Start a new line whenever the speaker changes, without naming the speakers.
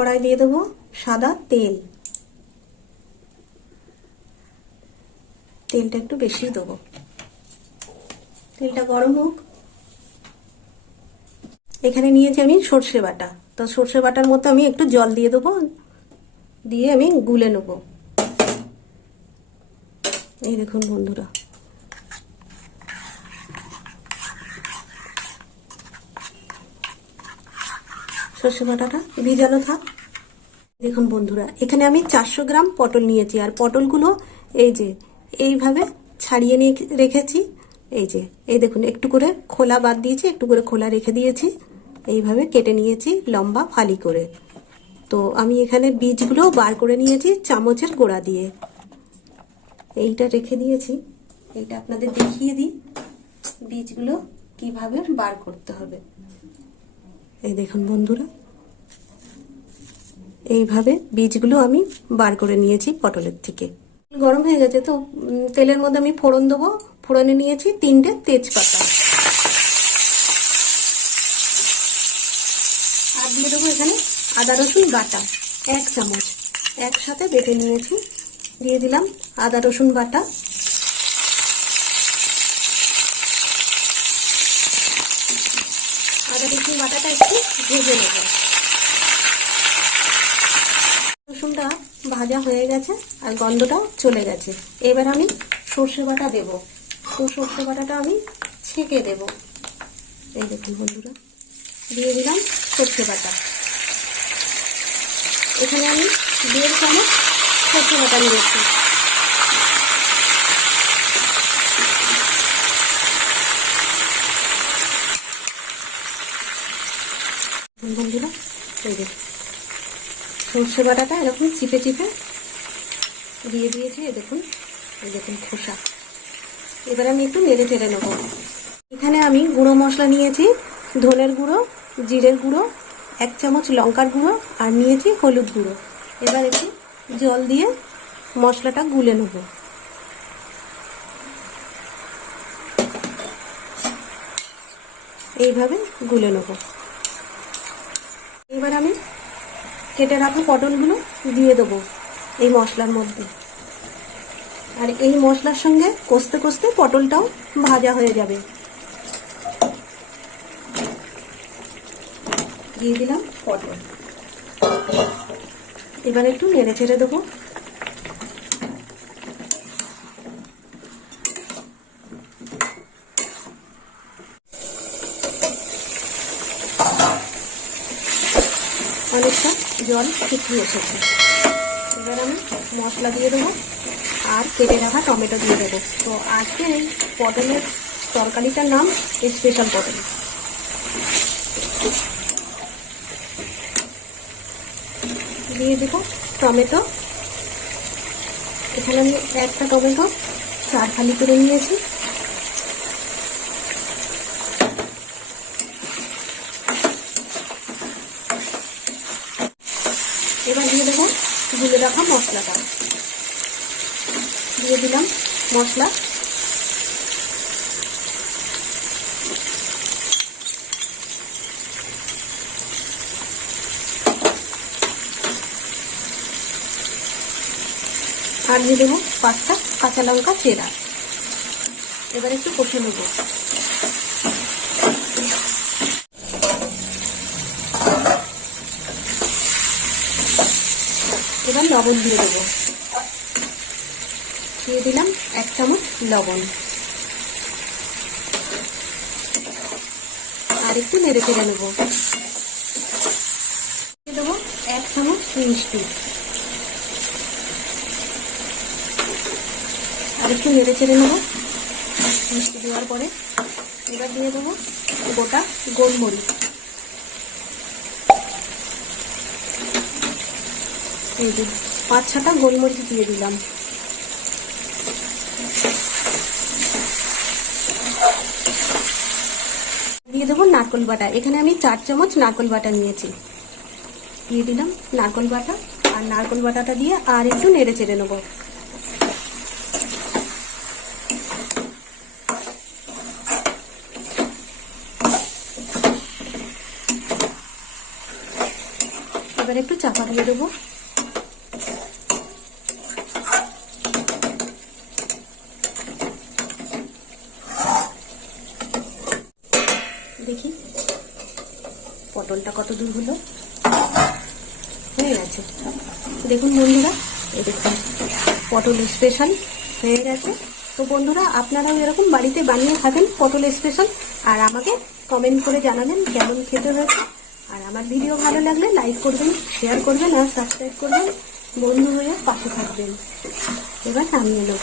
কড়াই দিয়ে দেবো সাদা তেল। তেলটা একটু বেশি দেবো। তেলটা গরম হোক। এখানে নিয়েছি আমি সর্ষে বাটা। তো সর্ষে বাটার মধ্যে আমি একটু জল দিয়ে দেবো। দিয়ে আমি গুলে নেব। এই দেখুন বন্ধুরা। সর্ষে বাটাটা ভিজানো থাক। দেখুন বন্ধুরা, এখানে আমি চারশো গ্রাম পটল নিয়েছি, আর পটলগুলো এই যে, এইভাবে ছাড়িয়ে নিয়ে রেখেছি। এই যে, এই দেখুন, একটু করে খোলা বাদ দিয়েছি, একটু করে খোলা রেখে দিয়েছি। এইভাবে কেটে নিয়েছি লম্বা ফালি করে। তো আমি এখানে বীজগুলো বার করে নিয়েছি চামচের গোড়া দিয়ে। এইটা রেখে দিয়েছি। এইটা আপনাদের দেখিয়ে দিই, বীজগুলো কীভাবে বার করতে হবে। এই দেখুন বন্ধুরা। এইভাবে বীজগুলো আমি বার করে নিয়েছি পটলের থেকে। গরম হয়ে গেছে তো তেলের মধ্যে আমি ফোড়ন দেবো। ফোড়নে নিয়েছি তিনটে তেজপাতা। আর দিয়ে দেবো এখানে আদা রসুন বাটা, এক চামচ। একসাথে বেটে নিয়েছি। দিয়ে দিলাম আদা রসুন বাটা আদা রসুন বাটাটা একটু ভেজে নেব। রসুনটা ভাজা হয়ে গেছে আর গন্ধটাও চলে গেছে। এবার আমি সর্ষে বাটা দেব। তো সর্ষে বাটাটা আমি ছেঁকে দেব। এই দেখুন বন্ধুরা, দিয়ে দিলাম সর্ষে বাটা। এখানে আমি দেড় চামচ সর্ষে বাটা নিয়েছি। সর্ষে বাটাটা এরকম চিপে চিপে দিয়ে দিয়েছি, এই দেখুন এই দেখুন খোসা। এবার আমি একটু নেড়ে চেড়ে নেব। এখানে আমি গুঁড়ো মশলা নিয়েছি, ধনের গুঁড়ো, জিরের গুঁড়ো, এক চামচ লঙ্কার গুঁড়ো আর নিয়েছি হলুদ গুঁড়ো। এবার একটু জল দিয়ে মশলাটা গুলে নেব। এইভাবে গুলে নেব। এবার আমি কেটে রাখা পটলগুলো দিয়ে দেবো এই মশলার মধ্যে। আর এই মশলার সঙ্গে কষতে কষতে পটলটাও ভাজা হয়ে যাবে। দিয়ে দিলাম পটল। এবার একটু নেড়ে ছেড়ে দেবো। অনেকটা জল শুকিয়ে এসেছে। এবার আমি মশলা দিয়ে দেবো আর কেটে রাখা টমেটো দিয়ে দেবো। তো আজকে পটলের তরকারিটার নাম স্পেশাল পটল। দিয়ে দেবো টমেটো। এখানে আমি একটা টমেটো চার ফালি করে নিয়েছি। এবার দিয়ে দেবো গুলে রাখা মশলাটা। দিয়ে দিলাম মশলা। আর দিয়ে দেবো পাঁচটা কাঁচা লঙ্কা চেরা। এবার একটু কষে নেব। এবার লবণ দিয়ে দেবো। দিয়ে দিলাম এক চামচ লবণ। আর একটু নেড়ে চেড়ে নেব। দেবো এক চামচ মিষ্টি। আর একটু নেড়ে চেড়ে নেব। মিষ্টি দেওয়ার পরে এবার দিয়ে দেবো গোটা গোলমরিচ এই যে পাঁচ ছটা গোলমরিচ দিয়ে দিলাম। দিয়ে দেবো নারকল বাটা। এখানে আমি চার চামচ নারকল বাটা নিয়েছি। দিয়ে দিলাম নারকল বাটা। আর নারকল বাটাটা দিয়ে আর একটু নেড়ে চেড়ে নেব। এবার একটু চাপা দিয়ে দেবো। দেখি। পটলটা কত দূর হলো? হয়ে গেছে। দেখুন বন্ধুরা, এই দেখুন পটল স্পেশাল হয়ে গেছে। তো বন্ধুরা, আপনারাও এরকম বাড়িতে বানিয়ে খাবেন পটল স্পেশাল আর আমাকে কমেন্ট করে জানাবেন কেমন খেতে হয়েছে। আর আমার ভিডিও ভালো লাগলে লাইক করবেন শেয়ার করবেন আর সাবস্ক্রাইব করবেন। বন্ধু হয়ে পাশে থাকবেন। এবার নামিয়ে নেব।